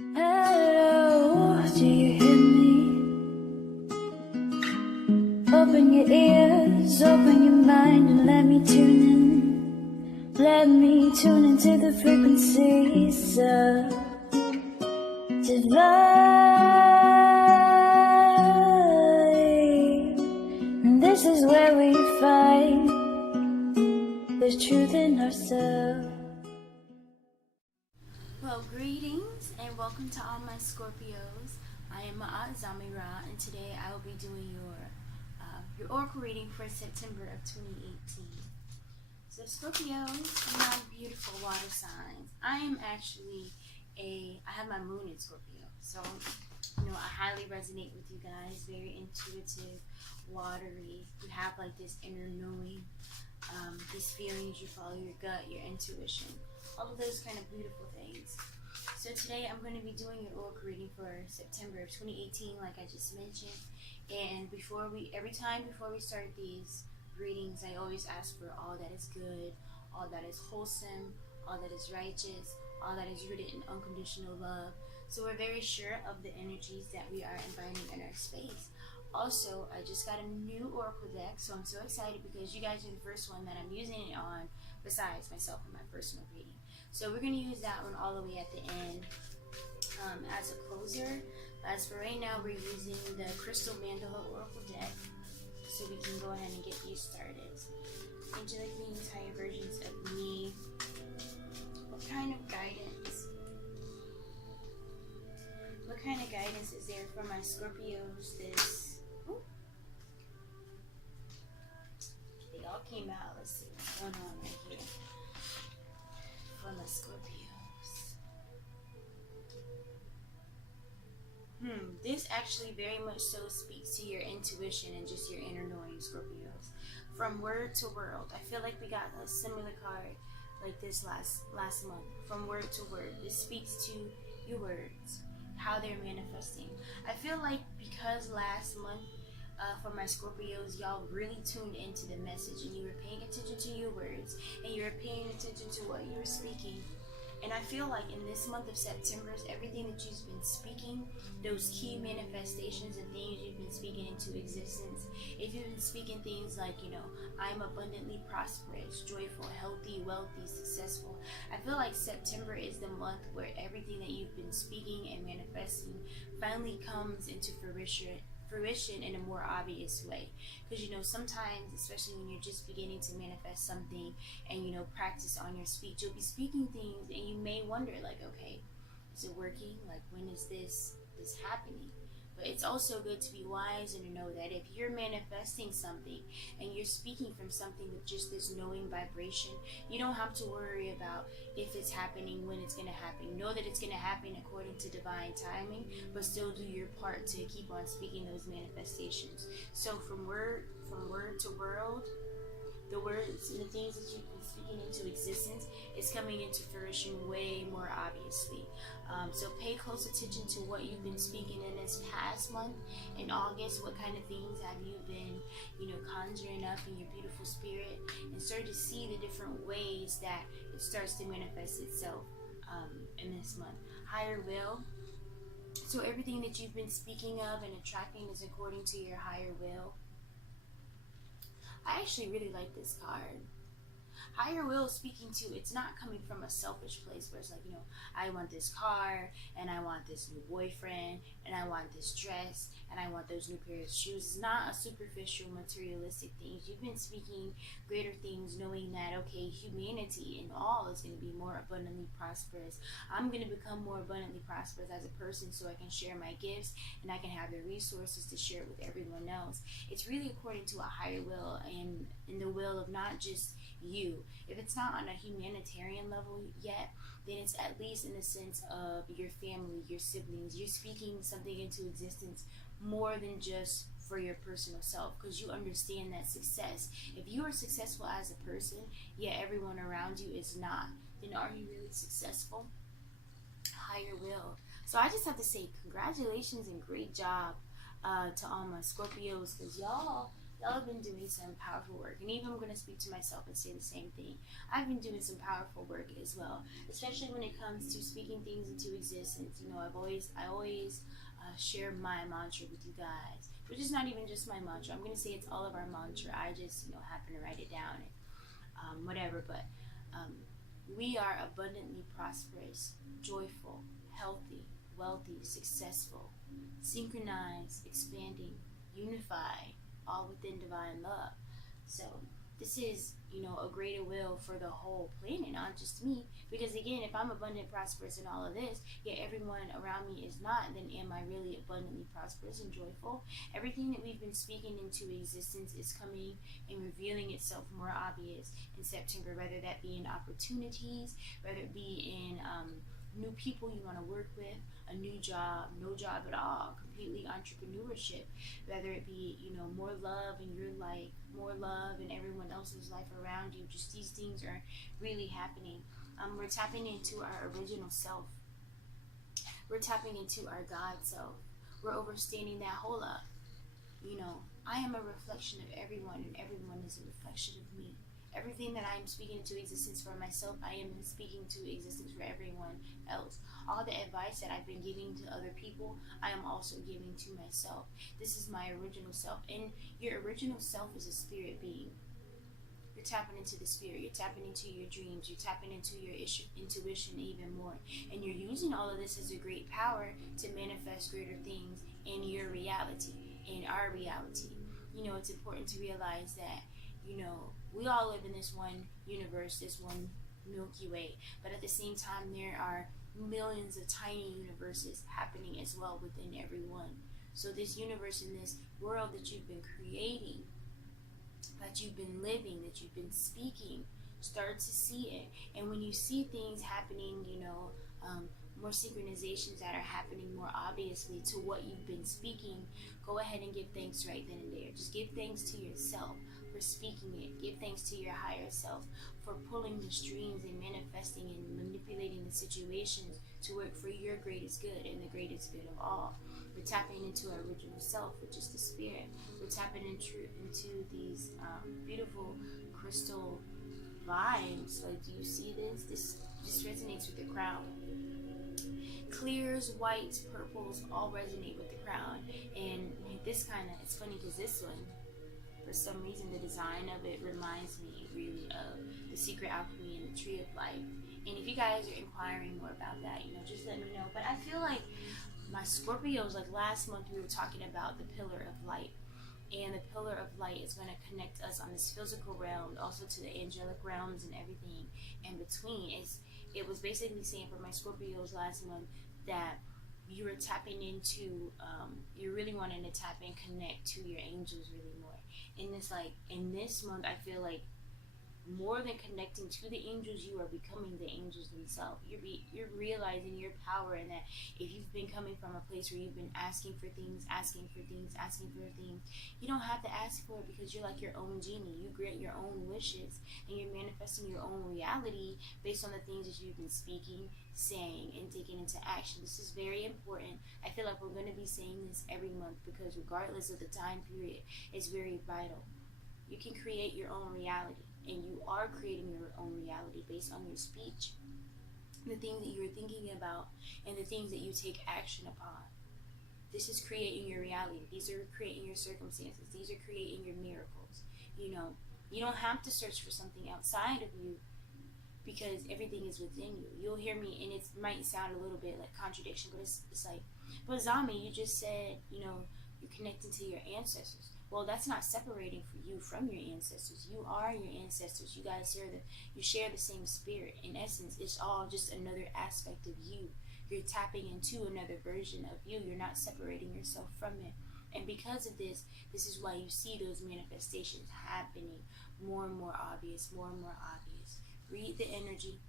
Hello, do you hear me? Open your ears, open your mind, and let me tune in. Let me tune into the frequencies of divine. And this is where we find the truth in ourselves. Well, greetings and welcome to all my Scorpios. I am Zami'Ra, and today I will be doing your oracle reading for September of 2018. So Scorpios, my beautiful water signs. I have my moon in Scorpio, so I highly resonate with you guys. Very intuitive, watery. You have like this inner knowing, these feelings. You follow your gut, your intuition, all of those kind of beautiful things. So today I'm going to be doing your oracle reading for September of 2018, like I just mentioned. And every time before we start these readings, I always ask for all that is good, all that is wholesome, all that is righteous, all that is rooted in unconditional love. So we're very sure of the energies that we are inviting in our space. Also, I just got a new oracle deck, so I'm so excited because you guys are the first one that I'm using it on, besides myself in my personal reading. So we're going to use that one all the way at the end as a closer. As for right now, we're using the Crystal Mandala Oracle deck, so we can go ahead and get these started. Angelic beings, higher versions of me. What kind of guidance? What kind of guidance is there for my Scorpios this? Ooh. They all came out. Let's see what's going on right here for my Scorpios. This actually very much so speaks to your intuition and just your inner knowing, Scorpios. From word to world. I feel like we got a similar card like this last month. From word to word. This speaks to your words, how they're manifesting. I feel like because last month for my Scorpios, y'all really tuned into the message and you were paying attention to your words and you were paying attention to what you were speaking. And I feel like in this month of September, everything that you've been speaking, those key manifestations and things you've been speaking into existence, if you've been speaking things like, I'm abundantly prosperous, joyful, healthy, wealthy, successful, I feel like September is the month where everything that you've been speaking and manifesting finally comes into fruition in a more obvious way. Because sometimes, especially when you're just beginning to manifest something and practice on your speech, you'll be speaking things and you may wonder, like, okay, is it working? Like, when is this happening? But it's also good to be wise and to know that if you're manifesting something and you're speaking from something with just this knowing vibration, you don't have to worry about if it's happening, when it's going to happen. Know that it's going to happen according to divine timing, but still do your part to keep on speaking those manifestations. So from word to world, the words and the things that you've been speaking into existence is coming into fruition way more obviously. So pay close attention to what you've been speaking in this past month. In August, what kind of things have you been, conjuring up in your beautiful spirit, and start to see the different ways that it starts to manifest itself in this month. Higher will. So everything that you've been speaking of and attracting is according to your higher will. I actually really like this card. Higher will speaking to, it's not coming from a selfish place where it's like, I want this car, and I want this new boyfriend, and I want this dress, and I want those new pair of shoes. It's not a superficial, materialistic thing. You've been speaking greater things, knowing that, okay, humanity in all is going to be more abundantly prosperous. I'm going to become more abundantly prosperous as a person so I can share my gifts, and I can have the resources to share it with everyone else. It's really according to a higher will, and in the will of not just you. If it's not on a humanitarian level yet, then it's at least in the sense of your family, your siblings. You're speaking something into existence more than just for your personal self, because you understand that success, if you are successful as a person, yet everyone around you is not, then are you really successful? Higher will. So I just have to say congratulations and great job to all my Scorpios, because y'all y'all have been doing some powerful work. And even I'm going to speak to myself and say the same thing. I've been doing some powerful work as well, especially when it comes to speaking things into existence. You know, I always share my mantra with you guys, which is not even just my mantra. I'm going to say it's all of our mantra. I just, happen to write it down and whatever. But we are abundantly prosperous, joyful, healthy, wealthy, successful, synchronized, expanding, unified, all within divine love. So this is, a greater will for the whole planet, not just me. Because again, if I'm abundant, prosperous, and all of this, yet everyone around me is not, then am I really abundantly prosperous and joyful? Everything that we've been speaking into existence is coming and revealing itself more obvious in September, whether that be in opportunities, whether it be in new people you want to work with, a new job, no job at all, completely entrepreneurship, whether it be, more love in your life, more love in everyone else's life around you. Just these things are really happening. We're tapping into our original self. We're tapping into our God self. We're overstanding that whole up. I am a reflection of everyone, and everyone is a reflection of me. Everything that I am speaking into existence for myself, I am speaking to existence for everyone else. All the advice that I've been giving to other people, I am also giving to myself. This is my original self. And your original self is a spirit being. You're tapping into the spirit. You're tapping into your dreams. You're tapping into your intuition even more. And you're using all of this as a great power to manifest greater things in your reality, in our reality. It's important to realize that, we all live in this one universe, this one Milky Way. But at the same time, there are millions of tiny universes happening as well within every one. So this universe and this world that you've been creating, that you've been living, that you've been speaking, start to see it. And when you see things happening, more synchronizations that are happening more obviously to what you've been speaking, go ahead and give thanks right then and there. Just give thanks to yourself for speaking it. Give thanks to your higher self for pulling the strings and manifesting and manipulating the situations to work for your greatest good and the greatest good of all. We're tapping into our original self, which is the spirit. We're tapping into these beautiful crystal vibes. Like, do you see this? This resonates with the crown. Clears, whites, purples all resonate with the crown. And this it's funny because this one, for some reason, the design of it reminds me really of the Secret Alchemy and the Tree of Life. And if you guys are inquiring more about that, just let me know. But I feel like my Scorpios, like last month we were talking about the Pillar of Light. And the Pillar of Light is going to connect us on this physical realm, also to the angelic realms and everything in between. It was basically saying for my Scorpios last month that you were tapping into, you're really wanting to tap and connect to your angels really more. In this month, I feel like more than connecting to the angels, you are becoming the angels themselves. You're realizing your power, and that if you've been coming from a place where you've been asking for things, you don't have to ask for it, because you're like your own genie. You grant your own wishes, and you're manifesting your own reality based on the things that you've been speaking, saying, and taking into action. This is very important. I feel like we're going to be saying this every month, because regardless of the time period, it's very vital. You can create your own reality. And you are creating your own reality based on your speech, the things that you're thinking about, and the things that you take action upon. This is creating your reality. These are creating your circumstances. These are creating your miracles. You don't have to search for something outside of you, because everything is within you. You'll hear me, and it might sound a little bit like contradiction, but it's like, but Zami, you just said, you're connecting to your ancestors. Well, that's not separating you from your ancestors. You are your ancestors. You guys share the same spirit. In essence, it's all just another aspect of you. You're tapping into another version of you. You're not separating yourself from it. And because of this is why you see those manifestations happening more and more obvious, more and more obvious. Read the energy.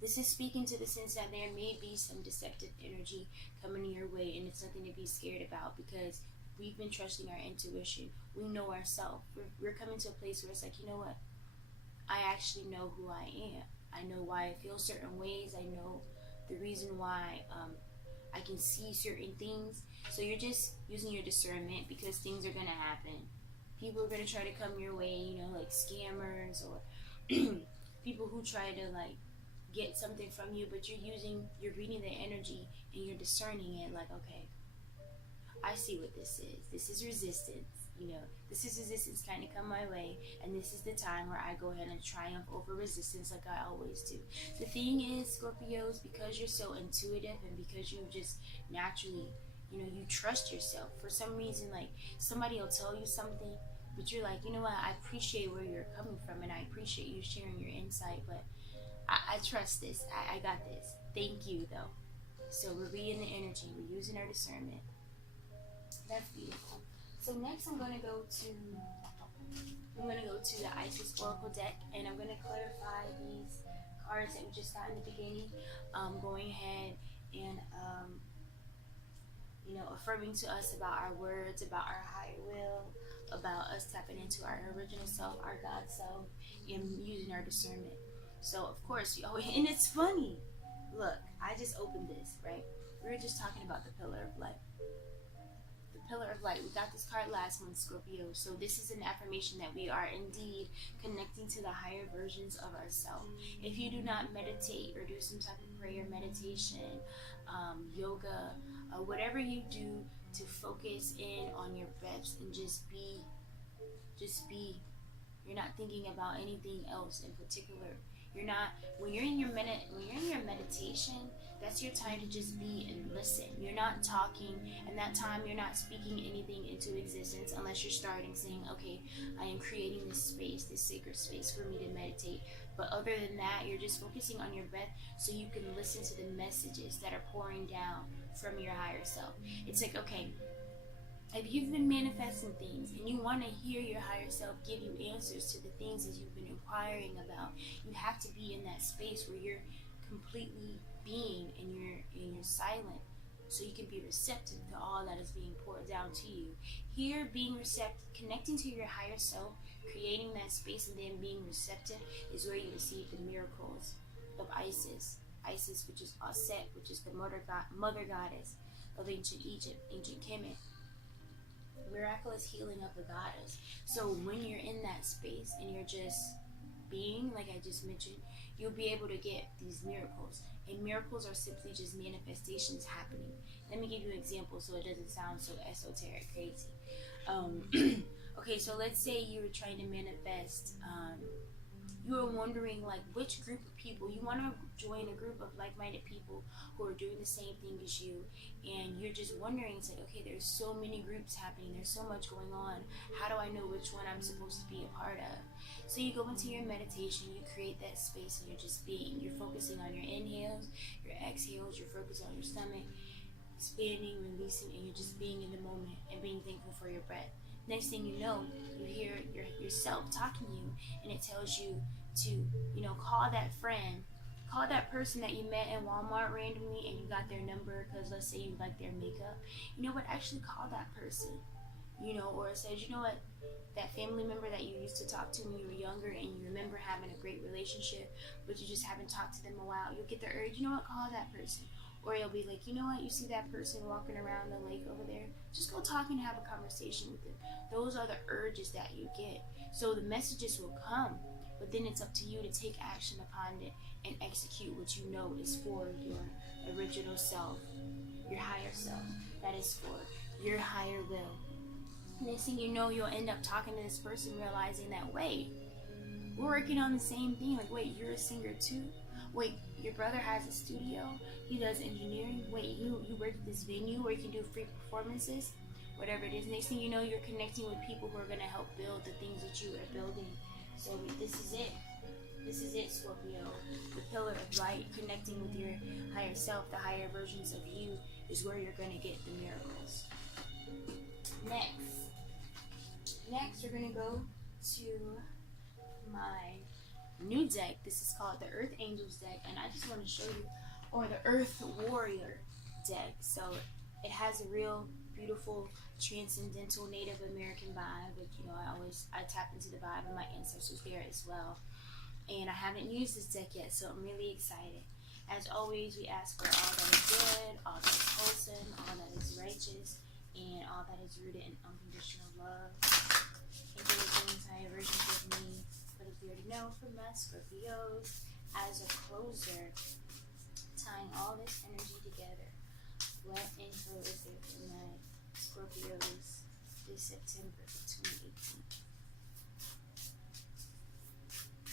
This is speaking to the sense that there may be some deceptive energy coming your way, and it's nothing to be scared about, because we've been trusting our intuition. We know ourselves. We're coming to a place where it's like, you know what? I actually know who I am. I know why I feel certain ways. I know the reason why I can see certain things. So you're just using your discernment, because things are gonna happen. People are gonna try to come your way, you know, like scammers or people who try to like get something from you, but you're reading the energy and you're discerning it. Like, okay, I see what this is. This is resistance. You know, this is resistance kind of come my way, and this is the time where I go ahead and triumph over resistance like I always do. The thing is, Scorpios, because you're so intuitive and because you just naturally, you know, you trust yourself. For some reason, like somebody will tell you something, but you're like, you know what, I appreciate where you're coming from and I appreciate you sharing your insight, but I trust this. I got this. Thank you, though. So we're reading the energy. We're using our discernment. That's beautiful. So next I'm going to go to the Isis Oracle deck, and I'm going to clarify these cards that we just got in the beginning. Going ahead and you know, affirming to us about our words, about our higher will, about us tapping into our original self, our God self, and using our discernment. So of course, and it's funny. Look, I just opened this, right? We were just talking about the pillar of light. The pillar of light. We got this card last month, Scorpio. So this is an affirmation that we are indeed connecting to the higher versions of ourselves. If you do not meditate or do some type of prayer, meditation, yoga, whatever you do to focus in on your breaths and just be. You're not thinking about anything else in particular. You're not, when you're in your meditation, that's your time to just be and listen. You're not talking, and that time you're not speaking anything into existence unless you're starting saying, okay, I am creating this space, this sacred space for me to meditate. But other than that, you're just focusing on your breath so you can listen to the messages that are pouring down from your higher self. It's like, okay, if you've been manifesting things and you want to hear your higher self give you answers to the things that you've been inquiring about, you have to be in that space where you're completely being and you're silent, so you can be receptive to all that is being poured down to you. Here, being receptive, connecting to your higher self, creating that space, and then being receptive is where you receive the miracles of Isis. Isis, which is Aset, which is the mother goddess of ancient Egypt, ancient Kemet. Miraculous healing of the goddess. So when you're in that space and you're just being, like I just mentioned, you'll be able to get these miracles. And miracles are simply just manifestations happening. Let me give you an example so it doesn't sound so esoteric, crazy. Okay, so let's say you were trying to manifest, you were wondering like which group of people, you want to join a group of like-minded people who are doing the same thing as you, and you're just wondering, it's like, okay, there's so many groups happening, there's so much going on, how do I know which one I'm supposed to be a part of? So you go into your meditation, you create that space, and you're just being, you're focusing on your inhales, your exhales, you're focused on your stomach, expanding, releasing, and you're just being in the moment and being thankful for your breath. Next thing you know, you hear yourself talking to you, and it tells you to, you know, call that friend, call that person that you met in Walmart randomly and you got their number because let's say you like their makeup. You know what? Actually call that person. You know, or it says, you know what? That family member that you used to talk to when you were younger and you remember having a great relationship, but you just haven't talked to them in a while. You'll get the urge, you know what? Call that person. Or you'll be like, you know what, you see that person walking around the lake over there? Just go talk and have a conversation with them. Those are the urges that you get. So the messages will come, but then it's up to you to take action upon it and execute what you know is for your original self, your higher self. That is for your higher will. Next thing you know, you'll end up talking to this person, realizing that, wait, we're working on the same thing. Like, wait, you're a singer too? Wait, your brother has a studio, he does engineering. Wait, you work at this venue where you can do free performances, whatever it is. Next thing you know, you're connecting with people who are going to help build the things that you are building. So this is it. This is it, Scorpio. The pillar of light, connecting with your higher self, the higher versions of you, is where you're going to get the miracles. Next, we're going to go to my new deck. This is called the Earth Angels deck, and I just want to show you, or the Earth Warrior deck. So it has a real beautiful transcendental Native American vibe, which, you know, I tap into the vibe of my ancestors there as well. And I haven't used this deck yet, so I'm really excited. As always, we ask for all that is good, all that is wholesome, all that is righteous, and all that is rooted in unconditional love. And for the entire versions of me, but as you already know from my Scorpios, as a closer, tying all this energy together, what info is there for my Scorpios this September of 2018?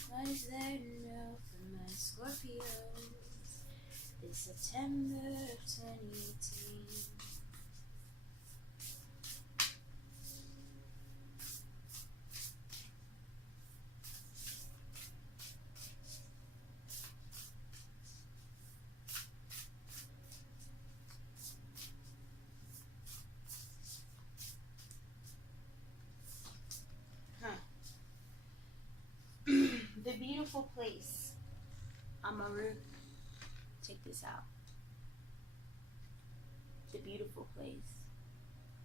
What is there to know for my Scorpios this September of 2018? The beautiful place. Amaru. Check this out. The beautiful place.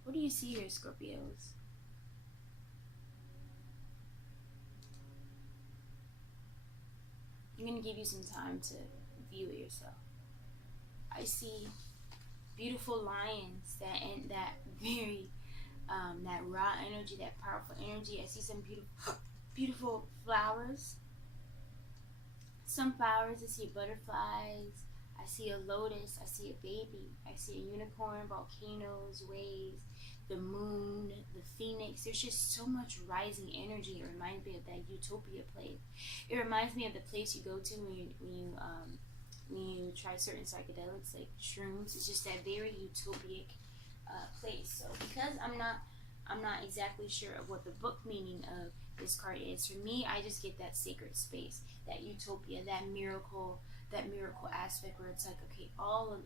What do you see here, Scorpios? I'm going to give you some time to view it yourself. I see beautiful lions that very that raw energy, that powerful energy. I see some beautiful flowers. Sunflowers. I see butterflies. I see a lotus. I see a baby. I see a unicorn, volcanoes, waves, the moon, the phoenix. There's just so much rising energy. It reminds me of that utopia place. It reminds me of the place you go to when you try certain psychedelics like shrooms. It's just that very utopic place. So because I'm not exactly sure of what the book meaning of this card is, for me, I just get that sacred space, that utopia, that miracle aspect where it's like, okay,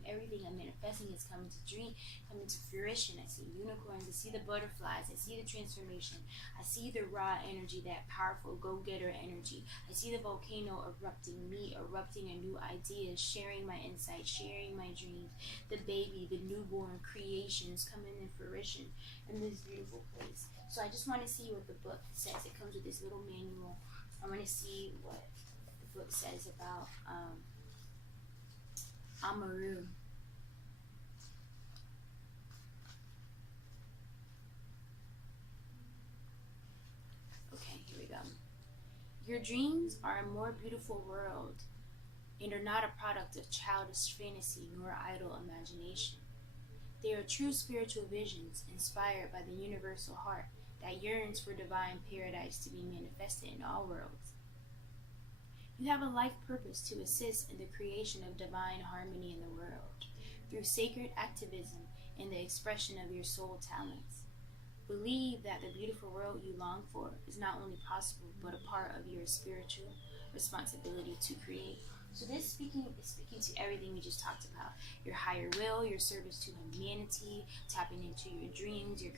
everything I'm manifesting is coming to fruition. I see unicorns, I see the butterflies, I see the transformation, I see the raw energy, that powerful go-getter energy. I see the volcano erupting, me erupting a new idea, sharing my insights, sharing my dreams, the baby, the newborn creations coming in fruition in this beautiful place. So I just want to see what the book says. It comes with this little manual. I want to see what the book says about Amaru. Okay, here we go. Your dreams are a more beautiful world and are not a product of childish fantasy nor idle imagination. They are true spiritual visions inspired by the universal heart that yearns for divine paradise to be manifested in all worlds. You have a life purpose to assist in the creation of divine harmony in the world through sacred activism and the expression of your soul talents. Believe that the beautiful world you long for is not only possible but a part of your spiritual responsibility to create. So this is speaking to everything we just talked about. Your higher will, your service to humanity, tapping into your dreams, your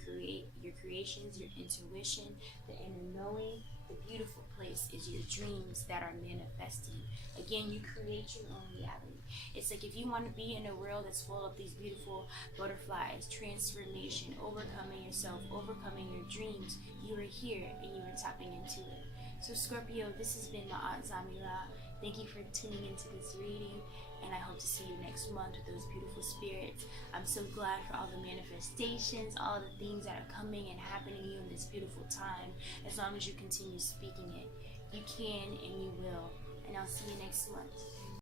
creations, your intuition, the inner knowing. The beautiful place is your dreams that are manifesting. Again, you create your own reality. It's like if you want to be in a world that's full of these beautiful butterflies, transformation, overcoming yourself, overcoming your dreams, you are here and you are tapping into it. So Scorpio, this has been my Aunt Zami'Ra. Thank you for tuning into this reading, and I hope to see you next month with those beautiful spirits. I'm so glad for all the manifestations, all the things that are coming and happening to you in this beautiful time. As long as you continue speaking it, you can and you will. And I'll see you next month.